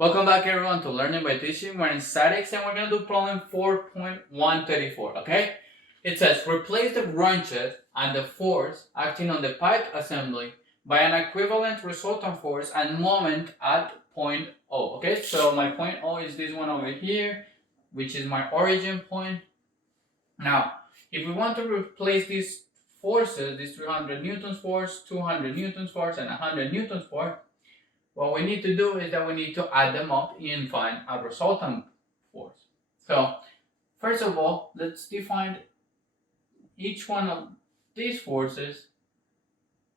Welcome back everyone to Learning by Teaching. We're in statics and we're going to do problem 4.134, okay? It says, replace the wrenches and the force acting on the pipe assembly by an equivalent resultant force and moment at point O, okay? So my point O is this one over here, which is my origin point. Now, if we want to replace these forces, this 300 newtons force, 200 newtons force, and 100 newtons force, what we need to do is that we need to add them up and find a resultant force. So, first of all, let's define each one of these forces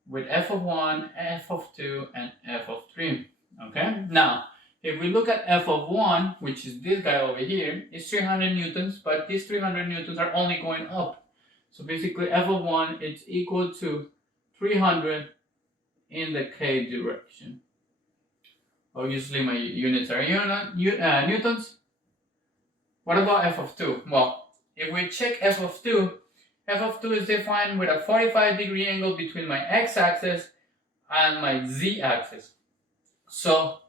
with f of 1, f of 2, and f of 3. Okay? Now, if we look at f of 1, which is this guy over here, is 300 newtons, but these 300 newtons are only going up. So basically, f of 1 is equal to 300 in the k direction. Obviously, my units are newtons. What about f of 2? Well, if we check f of 2 is defined with a 45-degree angle between my x-axis and my z-axis. So,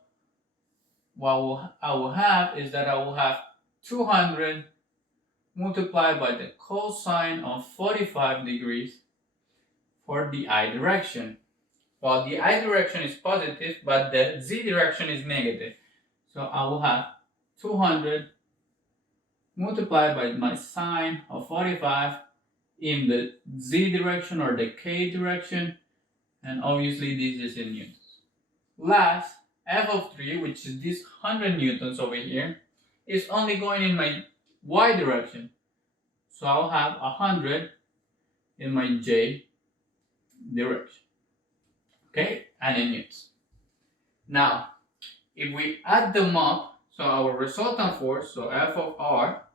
what I will have is that I will have 200 multiplied by the cosine of 45 degrees for the I direction. Well, the I direction is positive, but the z direction is negative. So I will have 200 multiplied by my sine of 45 in the z direction or the k direction. And obviously this is in newtons. Last, f of 3, which is this 100 newtons over here, is only going in my y direction. So I'll have 100 in my j direction. Okay, and in newtons. Now, if we add them up, so our resultant force, so F of R,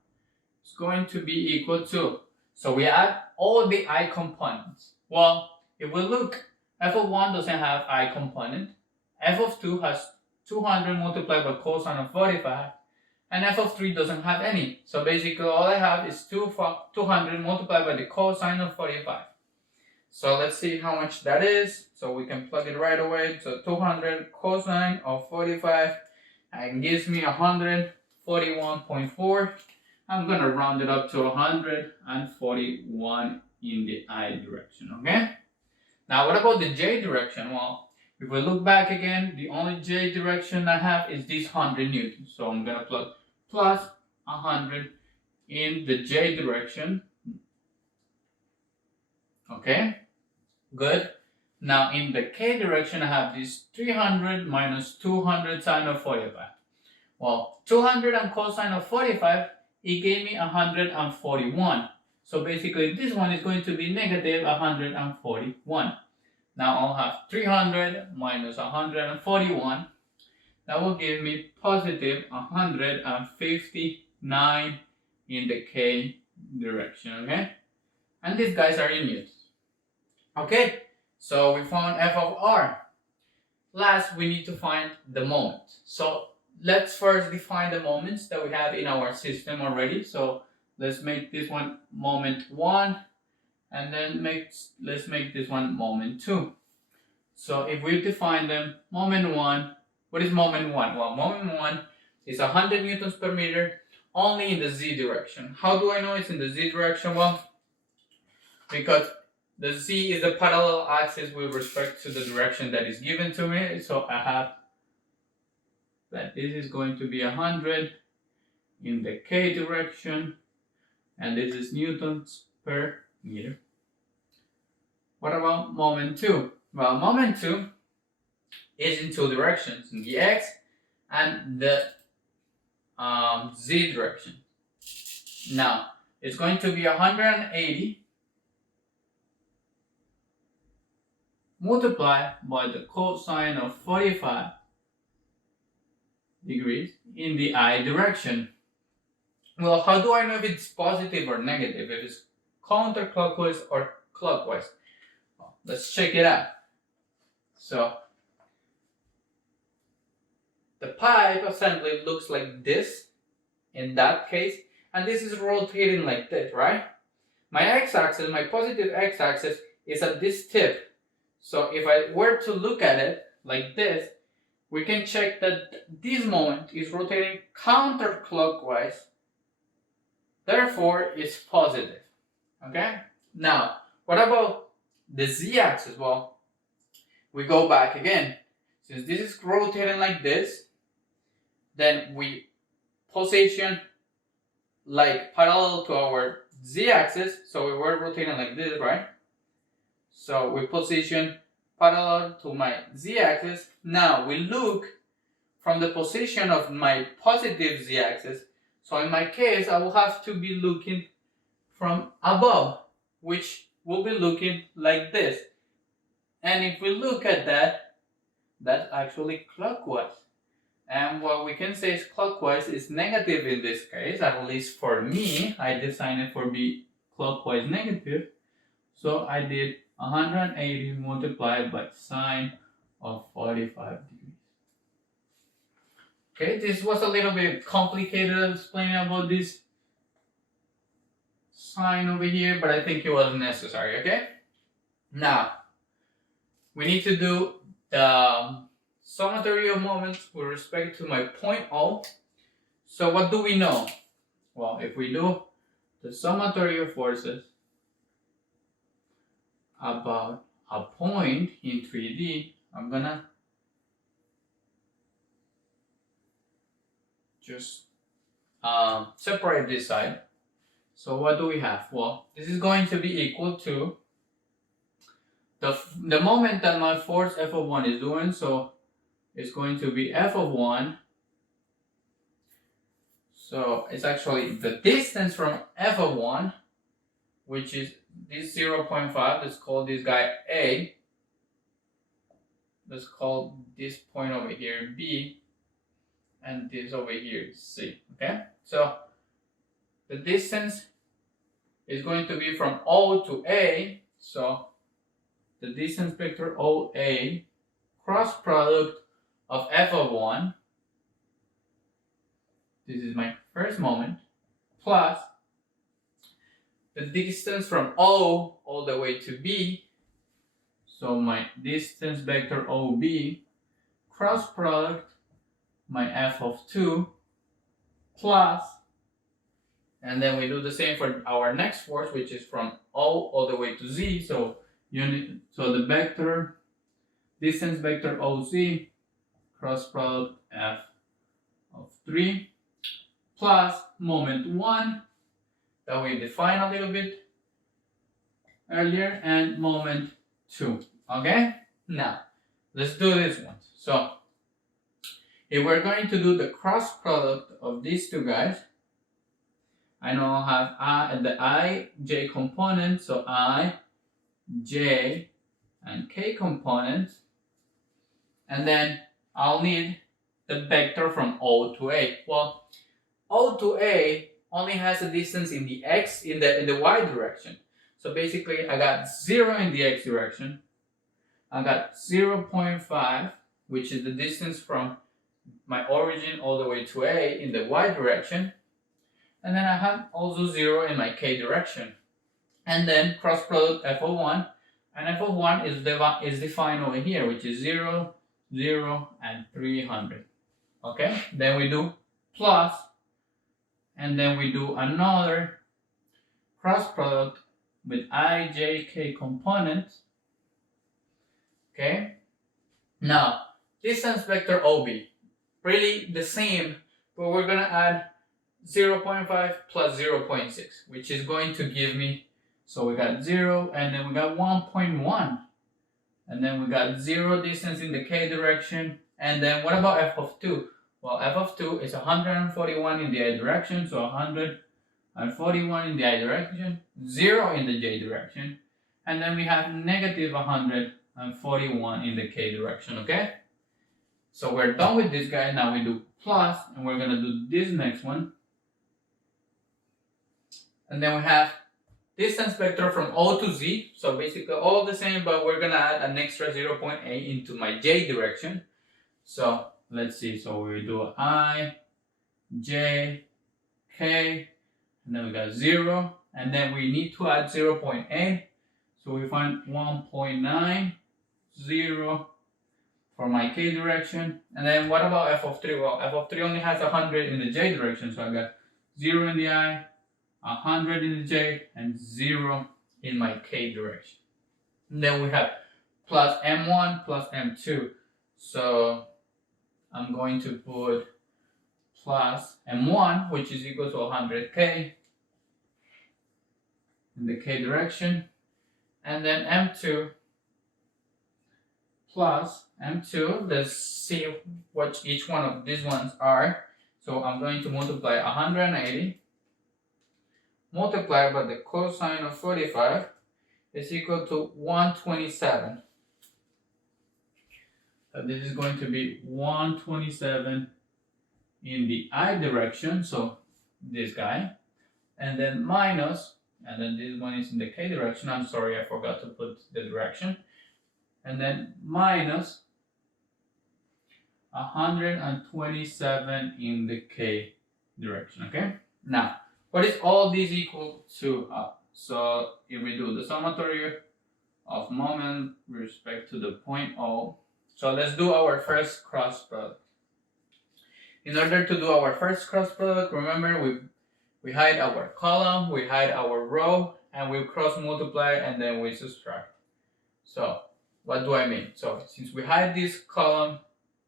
is going to be equal to, so we add all the I components. Well, if we look, F of 1 doesn't have I component, F of 2 has 200 multiplied by cosine of 45, and F of 3 doesn't have any. So basically all I have is 200 multiplied by the cosine of 45. So let's see how much that is. So we can plug it right away. So 200 cosine of 45 and gives me 141.4. I'm going to round it up to 141 in the I direction, okay? Now what about the J direction? Well, if we look back again, the only J direction I have is this 100 newtons. So I'm going to plug plus 100 in the J direction. Okay, good. Now in the k direction, I have this 300 minus 200 sine of 45. Well, 200 and cosine of 45, it gave me 141. So basically this one is going to be negative 141. Now I'll have 300 minus 141. That will give me positive 159 in the k direction, okay? And these guys are in newtons. Okay, so we found f of r. Last, we need to find the moment. So let's first define the moments that we have in our system already. So let's make this one moment 1, and then let's make this one moment 2. So if we define them, moment 1, what is moment 1? Well, moment 1 is 100 newtons per meter only in the z direction. How do I know it's in the z direction? Well, because the z is the parallel axis with respect to the direction that is given to me. So I have that this is going to be 100 in the k direction, and this is newtons per meter. What about moment 2? Well, moment 2 is in two directions, in the x and the z direction. Now, it's going to be 180 multiplied by the cosine of 45 degrees in the I direction. Well, how do I know if it's positive or negative, if it's counterclockwise or clockwise? Well, let's check it out. So, the pipe assembly looks like this in that case, and this is rotating like this, right? My x-axis, my positive x-axis is at this tip. So if I were to look at it like this, we can check that this moment is rotating counterclockwise, therefore it's positive. Okay? Now, what about the z-axis? Well, we go back again. Since this is rotating like this, then we position like parallel to our z-axis. So we were rotating like this, right? So we position parallel to my z-axis. Now we look from the position of my positive z-axis. So in my case, I will have to be looking from above, which will be looking like this. And if we look at that, that's actually clockwise. And what we can say is clockwise is negative in this case, at least for me. I designed it for be clockwise negative. So I did 180 multiplied by sine of 45 degrees. Okay, this was a little bit complicated explaining about this sign over here, but I think it was necessary, okay? Now, we need to do the summatory of moments with respect to my point O. So what do we know? Well, if we do the summatory of forces about a point in 3D, I'm gonna just separate this side. So what do we have? Well, this is going to be equal to the moment that my force F of 1 is doing. So it's going to be F of 1. So it's actually the distance from F of 1, which is this 0.5. Let's call this guy A. Let's call this point over here B. And this over here C. Okay? So the distance is going to be from O to A. So the distance vector OA cross product of F of 1. This is my first moment, plus the distance from O all the way to B. So my distance vector OB cross product my F of 2 plus, and then we do the same for our next force, which is from O all the way to Z. So the vector distance vector OZ cross product F of 3 plus moment 1 that we defined a little bit earlier, and moment 2. Okay? Now, let's do this one. So, if we're going to do the cross product of these two guys, I know I'll have the I, J component, so I, J, and K components, and then I'll need the vector from O to A. Well, O to A only has a distance in the X, in the Y direction. So basically, I got 0 in the X direction. I got 0.5, which is the distance from my origin all the way to A in the Y direction. And then I have also 0 in my K direction. And then cross product F of 1. And F of 1 is defined over here, which is 0, 0, and 300. Okay? Then we do plus, and then we do another cross product with I, J, K components. Okay? Now, distance vector OB, really the same, but we're going to add 0.5 plus 0.6, which is going to give me, so we got 0, and then we got 1.1, and then we got 0 distance in the K direction, and then what about F of 2? Well, F of 2 is 141 in the I direction, so 141 in the I direction, 0 in the J direction, and then we have negative 141 in the K direction, okay? So we're done with this guy. Now we do plus, and we're going to do this next one. And then we have distance vector from O to Z. So basically all the same, but we're going to add an extra 0.8 into my J direction. So let's see. So we do I, J, K, and then we got 0. And then we need to add 0.8. So we find 1.9, 0, for my k direction. And then what about f of 3? Well, f of 3 only has 100 in the j direction, so I got 0 in the I, 100 in the j, and 0 in my k direction. And then we have plus m1 plus m2. So I'm going to put plus m1, which is equal to 100k in the k direction, and then m2 plus m2. Let's see what each one of these ones are. So I'm going to multiply 180 multiplied by the cosine of 45 is equal to 127. So this is going to be 127 in the I direction, so this guy, and then minus, and then this one is in the k direction. I'm sorry, I forgot to put the direction. And then minus 127 in the k direction, okay? Now, what is all these equal to? So if we do the summatory of moment with respect to the point O, so let's do our first cross product. In order to do our first cross product, remember we hide our column, we hide our row, and we cross multiply, and then we subtract. So what do I mean? So since we hide this column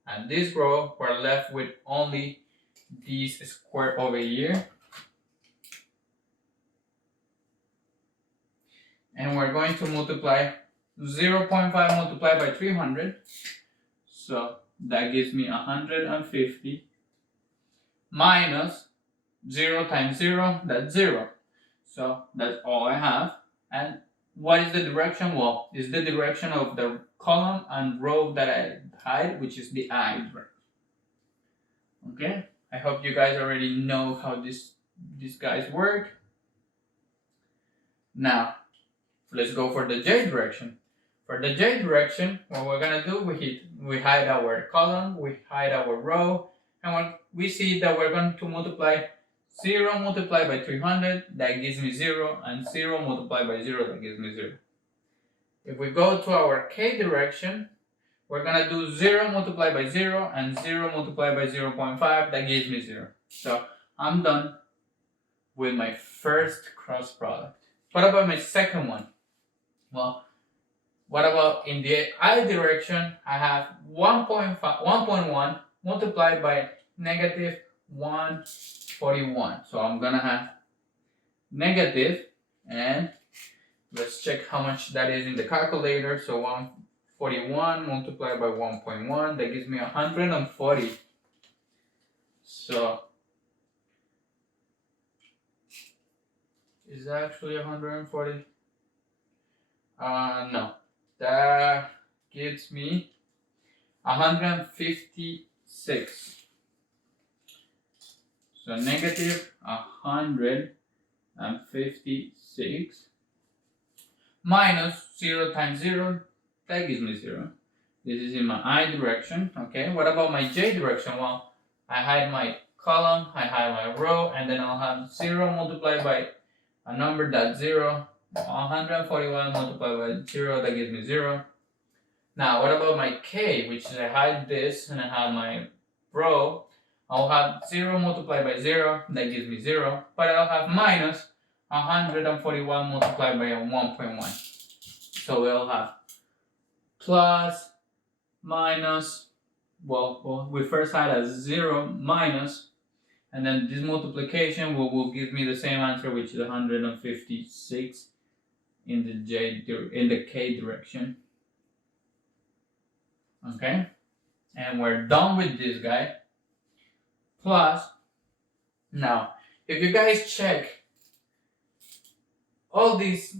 and this row, we're left with only this square over here. And we're going to multiply 0.5 multiplied by 300. So that gives me 150 minus 0 times 0, that's 0. So that's all I have. And what is the direction? Well, it's the direction of the column and row that I hide, which is the I direction. Okay, I hope you guys already know how these guys work. Now, let's go for the j direction. For the j direction, what we're gonna do, we hide our column, we hide our row, and when we see that we're going to multiply 0 multiplied by 300, that gives me 0, and 0 multiplied by 0, that gives me 0. If we go to our k direction, we're going to do 0 multiplied by 0, and 0 multiplied by 0.5, that gives me 0. So I'm done with my first cross product. What about my second one? Well, what about in the I direction, I have 1.1 multiplied by negative 141. So I'm gonna have negative, and let's check how much that is in the calculator. So 141 multiplied by 1.1, that gives me 140. So is that actually 140? No, that gives me 156. So negative 156 minus 0 times 0, that gives me 0. This is in my I direction. Okay, what about my j direction? Well, I hide my column, I hide my row, and then I'll have 0 multiplied by a number that's 0. 141 multiplied by 0, that gives me 0. Now, what about my k, which is I hide this and I have my row. I'll have 0 multiplied by 0, that gives me 0. But I'll have minus 141 multiplied by 1.1. So we'll have plus, minus, well, we first had a 0 minus, and then this multiplication will give me the same answer, which is 156 in the k direction. Okay, and we're done with this guy. Plus, now if you guys check, all these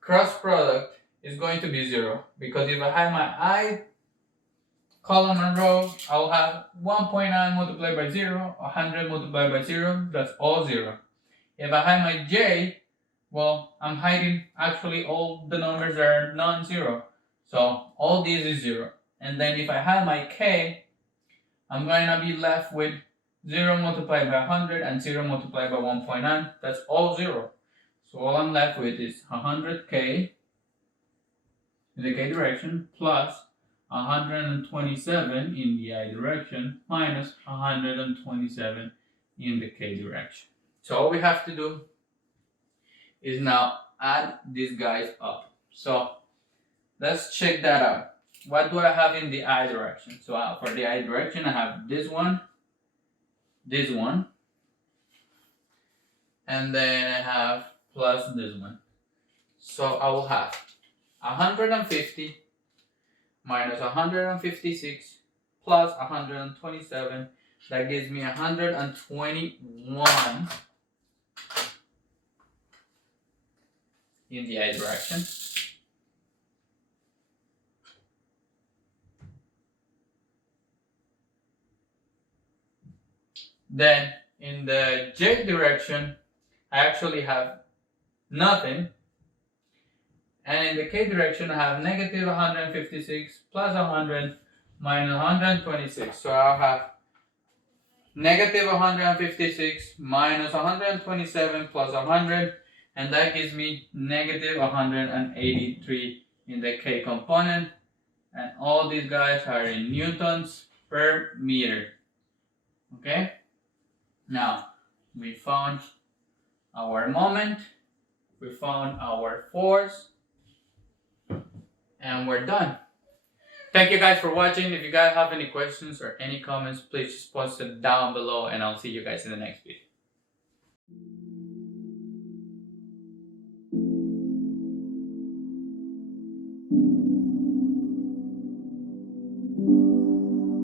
cross product is going to be 0, because if I have my I column and row, I'll have 1.9 multiplied by 0, 100 multiplied by 0, that's all 0. If I have my j, well, I'm hiding actually all the numbers are non-zero, so all these is 0. And then if I have my k, I'm going to be left with 0 multiplied by 100 and 0 multiplied by 1.9, that's all 0. So all I'm left with is 100k in the k direction plus 127 in the I direction minus 127 in the K direction. So all we have to do is now add these guys up. So let's check that out. What do I have in the I direction? So for the I direction, I have this one, and then I have plus this one. So I will have 150 minus 156 plus 127. That gives me 121 in the I direction. Then in the J direction, I actually have nothing. And in the K direction, I have negative 156 plus 100 minus 126. So I'll have negative 156 minus 127 plus 100. And that gives me negative 183 in the K component. And all these guys are in newtons per meter. Okay? Now, we found our moment, we found our force, and we're done. Thank you guys for watching. If you guys have any questions or any comments, please just post it down below, and I'll see you guys in the next video.